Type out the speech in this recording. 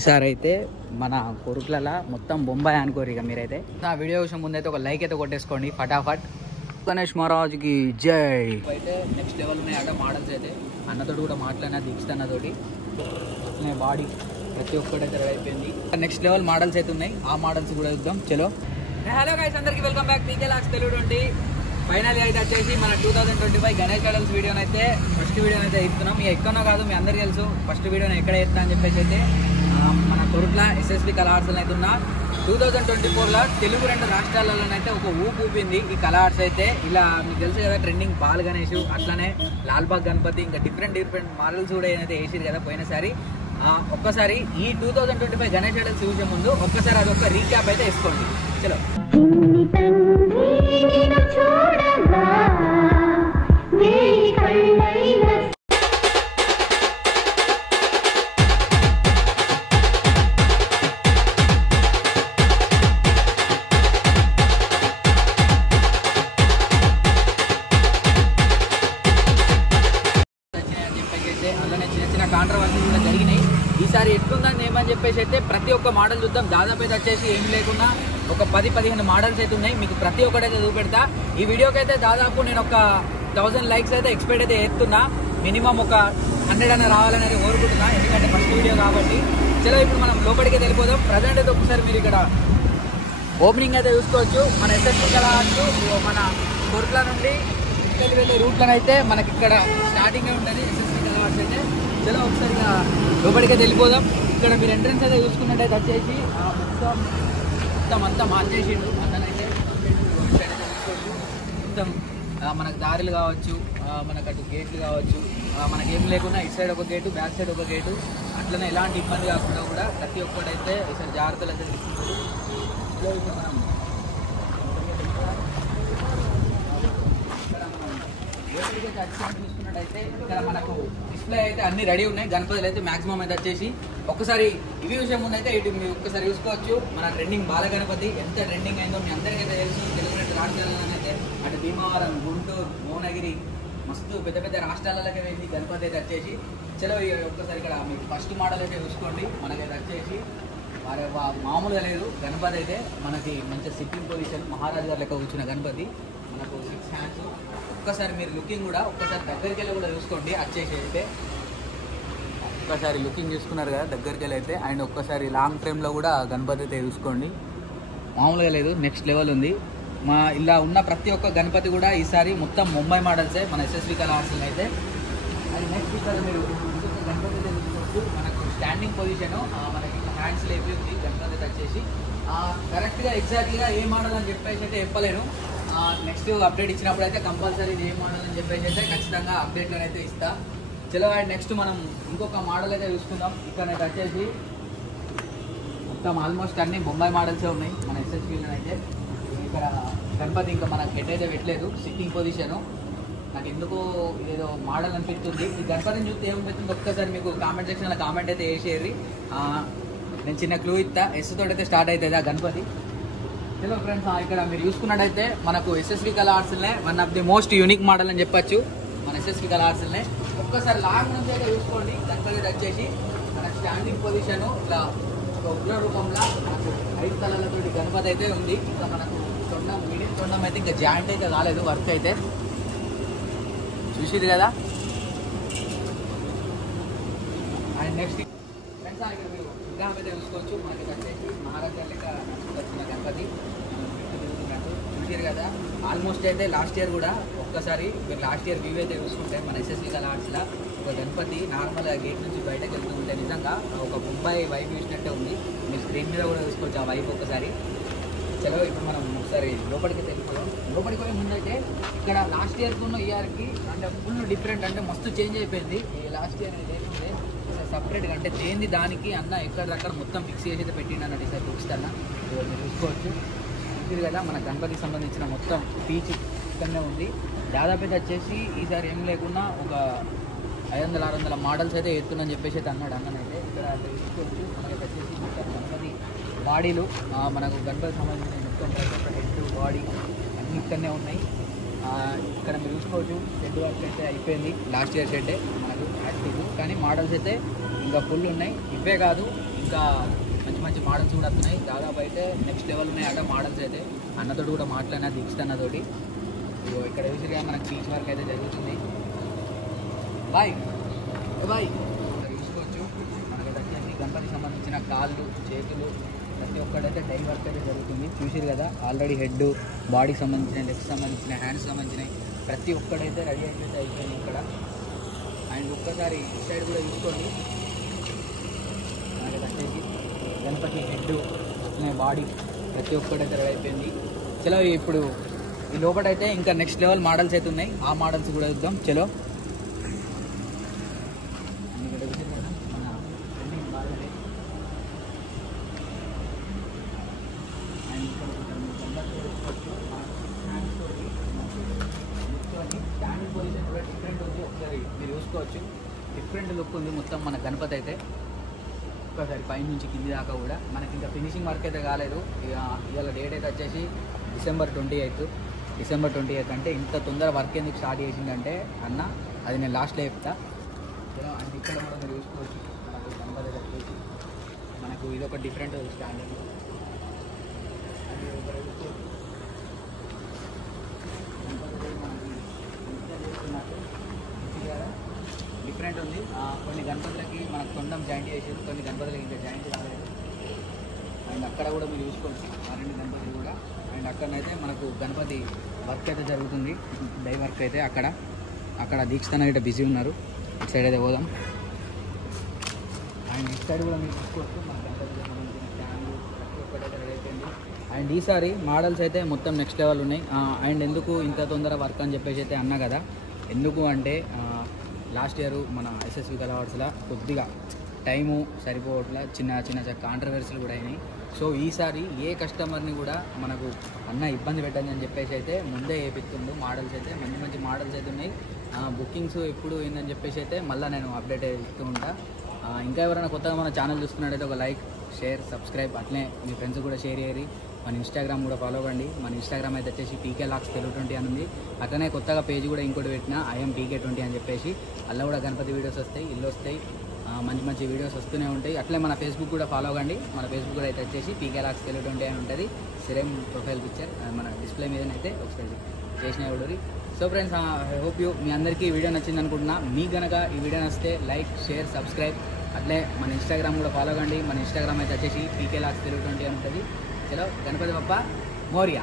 ఈసారి అయితే మన కొరుకుల మొత్తం బొంబాయి అనుకోరు ఇక మీరైతే. నా వీడియో విషయం ముందైతే ఒక లైక్ అయితే కొట్టేసుకోండి ఫటాఫట్. గణేష్ మహారాజ్కి జై. అయితే నెక్స్ట్ లెవెల్ ఉన్నాయి ఆడ మోడల్స్ అయితే. అన్నతోటి కూడా మాట్లాడినా దీక్షిత్ అన్నతోటి. బాడీ ప్రతి ఒక్కటైతే రెడీ అయిపోయింది. నెక్స్ట్ లెవెల్ మోడల్స్ అయితే ఉన్నాయి, ఆ మోడల్స్ కూడా చూద్దాం. చలో హలో గైస్, అందరికి వెల్కమ్ బ్యాక్ పీకే లాక్స్ తెలుగు 20. ఫైనల్ అయితే వచ్చేసి మన 2025 గణేష్ మోడల్స్ వీడియోని అయితే ఫస్ట్ వీడియోని అయితే ఇస్తున్నాం. మీ ఎక్కడో కాదు, మీ అందరికీ తెలుసు ఫస్ట్ వీడియోని ఎక్కడ ఇస్తున్నా అని చెప్పేసి అయితే మన కొరుట్ల ఎస్ఎస్బి కళా ఆర్ట్స్లో అయితే ఉన్న 2024లో తెలుగు 2 రాష్ట్రాలలోనైతే ఒక ఊపింది ఈ కళా ఆర్ట్స్ అయితే. ఇలా మీకు తెలుసు కదా, ట్రెండింగ్ బాల్ గణేష్, అట్లానే లాల్బాగ్ గణపతి, ఇంకా డిఫరెంట్ మోడల్స్ కూడా ఏదైతే వేసారు కదా పోయినసారి. ఒక్కసారి ఈ 2025 గణేష్ మోడల్స్ చూసే ముందు ఒక్కసారి అదొక రీక్యాప్ అయితే వేసుకోండి. చలో అలానే చిన్న చిన్న కాంట్రవర్సీ కూడా జరిగినాయి. ఈసారి ఎట్లుందని ఏమని చెప్పేసి అయితే ప్రతి ఒక్క మోడల్ చూద్దాం. దాదాపు అయితే వచ్చేసి ఏం లేకుండా ఒక 10-15 మోడల్స్ అయితే ఉన్నాయి. మీకు ప్రతి ఒక్కటైతే చూపెడతా. ఈ వీడియోకి అయితే దాదాపు నేను ఒక 1000 లైక్స్ అయితే ఎక్స్పెక్ట్ అయితే చేస్తున్నా. మినిమం ఒక 100 అన్న రావాలనేది కోరుకుంటున్నా, ఎందుకంటే ఫస్ట్ వీడియో కాబట్టి. చలో ఇప్పుడు మనం లోపలికి వెళ్ళిపోదాం. ప్రజెంట్ అయితే ఒకసారి మీరు ఇక్కడ ఓపెనింగ్ అయితే చూసుకోవచ్చు. మన ఎస్ఎస్బి కళా ఆర్ట్స్ మన కొరుట్ల నుండి ఇక్కడికి వెళ్ళే రూట్లను అయితే మనకి ఇక్కడ స్టార్టింగ్ ఉంటుంది ఎస్ఎస్బి కళా ఆర్ట్స్ అయితే. చలో ఒకసారి లోపలికి అయితే వెళ్ళిపోదాం. ఇక్కడ మీరు ఎంట్రన్స్ అయితే చూసుకున్నట్టయితే వచ్చేసి మొత్తం అంతా మార్చేసిండు అతనైతే. మొత్తం మనకు దారులు కావచ్చు, మనకు అటు గేట్లు కావచ్చు, మనకి ఏం లేకుండా ఇటు సైడ్ ఒక గేటు, బ్యాక్ సైడ్ ఒక గేటు, అట్లనే ఎలాంటి ఇబ్బంది కాకుండా కూడా ప్రతి ఒక్కటైతే ఈసారి జాగ్రత్తలు అయితే తీసుకుంటారు. చూసుకున్నట్టయితే ఇక్కడ మనకు డిస్ప్లే అయితే అన్ని రెడీ ఉన్నాయి. గణపతులు అయితే మాక్సిమం అయితే వచ్చేసి ఒక్కసారి ఇవి విషయం ముందైతే ఇటు మీరు ఒక్కసారి చూసుకోవచ్చు. మన ట్రెండింగ్ బాల గణపతి ఎంత ట్రెండింగ్ అయిందో మీ అందరికైతే తెలుసు. తెలుగు 2 రాష్ట్రాలలోనైతే అటు భీమవరం, గుంటూరు, భువనగిరి మస్తు పెద్ద పెద్ద రాష్ట్రాలలోకి వెళ్ళి గణపతి అయితే వచ్చేసి. చలో ఒక్కసారి ఇక్కడ మీకు ఫస్ట్ మోడల్ అయితే చూసుకోండి. మనకైతే వచ్చేసి మామూలుగా లేదు గణపతి అయితే. మనకి మంచి సిట్టింగ్ పొజిషన్, మహారాజు గారు లెక్క కూర్చున్న గణపతి. మనకు 6 హ్యాండ్స్. ఒక్కసారి మీరు లుకింగ్ కూడా ఒక్కసారి దగ్గరికి వెళ్ళి కూడా చూసుకోండి. వచ్చేసి అయితే ఒక్కసారి లుకింగ్ చూసుకున్నారు కదా దగ్గరికి వెళ్ళి అయితే. అండ్ ఒక్కసారి లాంగ్ ఫ్రేమ్లో కూడా గణపతి అయితే చూసుకోండి. మామూలుగా లేదు, నెక్స్ట్ లెవెల్ ఉంది. ఇలా ఉన్న ప్రతి ఒక్క గణపతి కూడా ఈసారి మొత్తం ముంబై మోడల్సే మన ఎస్ఎస్బి కళా ఆర్ట్స్లో అయితే. అండ్ నెక్స్ట్ ఇక్కడ మీరు ఇంకొక గణపతి అయితే చూసుకోవచ్చు. మనకు స్టాండింగ్ పొజిషను, మనకి హ్యాండ్స్ లేపి ఉంది గణపతి వచ్చేసి. కరెక్ట్గా ఎగ్జాక్ట్గా ఏ మోడల్ అని చెప్పేసి అయితే చెప్పలేను. నెక్స్ట్ అప్డేట్ ఇచ్చినప్పుడు అయితే కంపల్సరీ ఏ మోడల్ అని చెప్పేసి అయితే ఖచ్చితంగా అప్డేట్లను అయితే ఇస్తా. చలో అండ్ నెక్స్ట్ మనం ఇంకొక మోడల్ అయితే చూసుకుందాం. ఇక్కడ వచ్చేసి మొత్తం ఆల్మోస్ట్ అన్ని బొంబాయి మోడల్సే ఉన్నాయి మన ఎస్ఎస్బీలో అయితే. ఇక్కడ గణపతి ఇంకా మనకు హెడ్ అయితే పెట్టలేదు, సిట్టింగ్ పొజిషను. నాకు ఎందుకో ఏదో మోడల్ అనిపిస్తుంది. ఈ గణపతిని చూస్తే ఏమనిపిస్తుంది ఒక్కసారి మీకు కామెంట్ సెక్షన్లో కామెంట్ అయితే వేసేది. నేను చిన్న క్లూ ఇస్తా, ఎస్ తోటి అయితే స్టార్ట్ అవుతుంది ఆ గణపతి. చలో ఫ్రెండ్స్, ఇక్కడ మీరు చూసుకున్నట్టయితే మనకు ఎస్ఎస్బి కళా ఆర్ట్స్లే one of the most unique model అని చెప్పచ్చు మన ఎస్ఎస్బి కళా ఆర్ట్స్లే. ఒక్కసారి లాంగ్ నుంచి అయితే చూసుకోండి. గణపతి వచ్చేసి మన స్టాండింగ్ పొజిషను ఇలా ఒక ఉగ్ర రూపంలో మనకు 5 తలలతో గణపతి అయితే ఉంది. ఇంకా మనకు తొండం, మీడియం తొండం అయితే ఇంకా జాయింట్ అయితే కాలేదు, వర్క్ అయితే చూసిరు కదా. అండ్ నెక్స్ట్ ఫ్రెండ్స్ ఇక్కడ మీరు విగ్రహం అయితే చూసుకోవచ్చు. మనకి వచ్చేసి మహారాజా లెక్క వచ్చిన గణపతి చూసారు కదా. ఆల్మోస్ట్ అయితే లాస్ట్ ఇయర్ కూడా ఒక్కసారి మీరు లాస్ట్ ఇయర్ వ్యూ అయితే చూసుకుంటే మన ఎస్ఎస్బి కళా ఆర్ట్స్లో ఒక గణపతి నార్మల్గా గేట్ నుంచి బయటకు వెళ్తూ ఉంటే నిజంగా ఒక ముంబై వైబ్ చూసినట్టే ఉంది. మీరు స్క్రీన్ మీద కూడా చూసుకోవచ్చు ఆ వైబ్ ఒక్కసారి. చలో ఇప్పుడు మనం ఒకసారి లోపలికి వెళ్ళిపోదాం. లోపలికి పోయే ముందైతే ఇక్కడ లాస్ట్ ఇయర్కి ఉన్న ఇయర్కి అంటే ఫుల్ డిఫరెంట్, అంటే మస్తు చేంజ్ అయిపోయింది. ఈ లాస్ట్ ఇయర్ లేకుంటే సపరేట్గా అంటే దేంది దానికి అన్న ఎక్కడక్కడ మొత్తం ఫిక్స్ చేసి అయితే పెట్టిండు అన్నట్టు ఈసారి చూపిస్తాను. మీరు చూసుకోవచ్చు. ఇది కదా మన గణపతికి సంబంధించిన మొత్తం పీచ్ ఇక్కడనే ఉంది. దాదాపు అయితే వచ్చేసి ఈసారి ఏం లేకున్నా ఒక 500-600 మోడల్స్ అయితే ఎత్తుందని చెప్పేసి అయితే అన్నాడు అన్ననైతే. ఇక్కడ చూసుకోవచ్చు మనకి వచ్చేసి గణపతి బాడీలు, మనకు గణపతి సంబంధించిన మొత్తం హెడ్, బాడీ అన్నీ ఇక్కడనే ఉన్నాయి. ఇక్కడ మీరు చూసుకోవచ్చు షెడ్ వర్క్ అయితే అయిపోయింది. లాస్ట్ ఇయర్ షెడ్డే మనకు యాక్టివ్, కానీ మోడల్స్ అయితే ఇంకా ఫుల్ ఉన్నాయి. ఇవే కాదు ఇంకా మంచి మంచి మోడల్స్ కూడా వస్తున్నాయి. దాదాపు అయితే నెక్స్ట్ లెవెల్ ఉన్నాయి అక్కడ మోడల్స్ అయితే. అన్నతోటి కూడా మాట్లాడినా దీక్షిత్ అన్నతోటి. ఇక్కడ చూసిగా మనకి బీచ్ వర్క్ అయితే జరుగుతుంది. బాయ్ బాయ్ చూసుకోవచ్చు. మనకి వచ్చేసి గణపతికి సంబంధించిన కాళ్ళు చేతులు ప్రతి ఒక్కటైతే డై వర్క్ అయితే జరుగుతుంది. చూసారు కదా ఆల్రెడీ హెడ్ బాడీకి సంబంధించిన లెగ్స్ సంబంధించిన హ్యాండ్స్ సంబంధించినవి ప్రతి ఒక్కటైతే రెడీ అయితే అయిపోయింది ఇక్కడ. అండ్ ఒక్కసారి ఇటు సైడ్ కూడా చూసుకోండి. మనకి వచ్చేసి గణపతి హెడ్ బాడీ ప్రతి ఒక్కటైతే రెడీ అయిపోయింది. చలో ఇప్పుడు ఈ లోపలైతే ఇంకా నెక్స్ట్ లెవెల్ మోడల్స్ అయితే ఉన్నాయి. ఆ మోడల్స్ కూడా చూద్దాం. చలో స్టాండింగ్ పొజిషన్ కూడా డిఫరెంట్ ఉంది. ఒకసారి మీరు చూసుకోవచ్చు. డిఫరెంట్ లుక్ ఉంది మొత్తం మన గణపతి అయితే. ఒక్కసారి పైన నుంచి కింది దాకా కూడా మనకి ఇంకా ఫినిషింగ్ వర్క్ అయితే కాలేదు. ఇవాళ డేట్ అయితే వచ్చేసి December 28. December 28 అంటే ఇంత తొందర వర్క్ ఎందుకు స్టార్ట్ చేసిందంటే అన్న అది నేను లాస్ట్లో చెప్తా. అండ్ ఇక్కడ కూడా మీరు చూసుకోవచ్చు. మనకు గణపతి వచ్చేసి మనకు ఇదొక డిఫరెంట్ స్టాండర్డ్. డిఫరెంట్ ఉంది. కొన్ని గణపతులకి మనకు తొండం జాయింట్ చేసేది, కొన్ని గణపతులకి ఇంకా జాయింట్ కాలేదు. అండ్ అక్కడ కూడా మీరు చూసుకోవచ్చు ఆ రెండు గణపతులు కూడా. అండ్ అక్కడనైతే మనకు గణపతి వర్క్ అయితే జరుగుతుంది. డై వర్క్ అయితే అక్కడ దీక్షిత్ అయితే బిజీ ఉన్నారు. ఇటు సైడ్ అయితే పోదాం. అండ్ ఇటు సైడ్ కూడా మీరు చూసుకోవచ్చు. మన గణపతికి సంబంధించిన స్టాండ్లు ప్రతి ఒక్కటైతే రెడీ అయిపోయింది. అండ్ ఈసారి మోడల్స్ అయితే మొత్తం నెక్స్ట్ లెవెల్ ఉన్నాయి. అండ్ ఎందుకు ఇంత తొందర వర్క్ అని చెప్పేసి అయితే అన్నా కదా. ఎందుకు అంటే లాస్ట్ ఇయర్ మన ఎస్ఎస్వి కలవాడ్స్లో కొద్దిగా టైము సరిపోవట్లా, చిన్న కాంట్రవర్సీలు కూడా అయినాయి. సో ఈసారి ఏ కస్టమర్ని కూడా మనకు అన్న ఇబ్బంది పెట్టండి అని చెప్పేసి అయితే ముందే వేపిస్తుండు. మోడల్స్ అయితే మంచి మోడల్స్ అయితే ఉన్నాయి. బుకింగ్స్ ఎప్పుడు ఏందని చెప్పేసి అయితే మళ్ళీ నేను అప్డేట్ ఇస్తూ ఉంటా. ఇంకా ఎవరైనా కొత్తగా మన ఛానల్ చూస్తున్నట్టయితే ఒక లైక్, షేర్, సబ్స్క్రైబ్ అట్లనే మీ ఫ్రెండ్స్ కూడా షేర్ చేయరు. మన ఇన్స్టాగ్రామ్ కూడా ఫాలో అవ్వండి. మన ఇన్స్టాగ్రామ్ అయితే వచ్చేసి PKLogs20 అని ఉంది. అట్లనే కొత్తగా పేజ్ కూడా ఇంకోటి పెట్టిన IM PK20 అని చెప్పేసి. అలా కూడా గణపతి వీడియోస్ వస్తాయి, ఇల్లు వస్తాయి, మంచి వీడియోస్ వస్తూనే ఉంటాయి. అట్లే మన ఫేస్బుక్ కూడా ఫాలో అవ్వండి. మన ఫేస్బుక్ కూడా అయితే వచ్చేసి PKLogs20 అని ఉంటుంది. సేమ్ ప్రొఫైల్ పిక్చర్ మన డిస్ప్లే మీదనైతే ఒకసారి చేసిన ఎవడోరి. సో ఫ్రెండ్స్, ఐ హోప్ మీ అందరికీ ఈ వీడియో నచ్చింది అనుకుంటున్నా. మీకు కనుక ఈ వీడియో నచ్చితే లైక్, షేర్, సబ్స్క్రైబ్ అట్లే మన ఇన్స్టాగ్రామ్ కూడా ఫాలో అవ్వండి. మన ఇన్స్టాగ్రామ్ అయితే వచ్చేసి PKLogs20 అని ఉంటుంది. చలో గణపతి బప్పా మోరియా.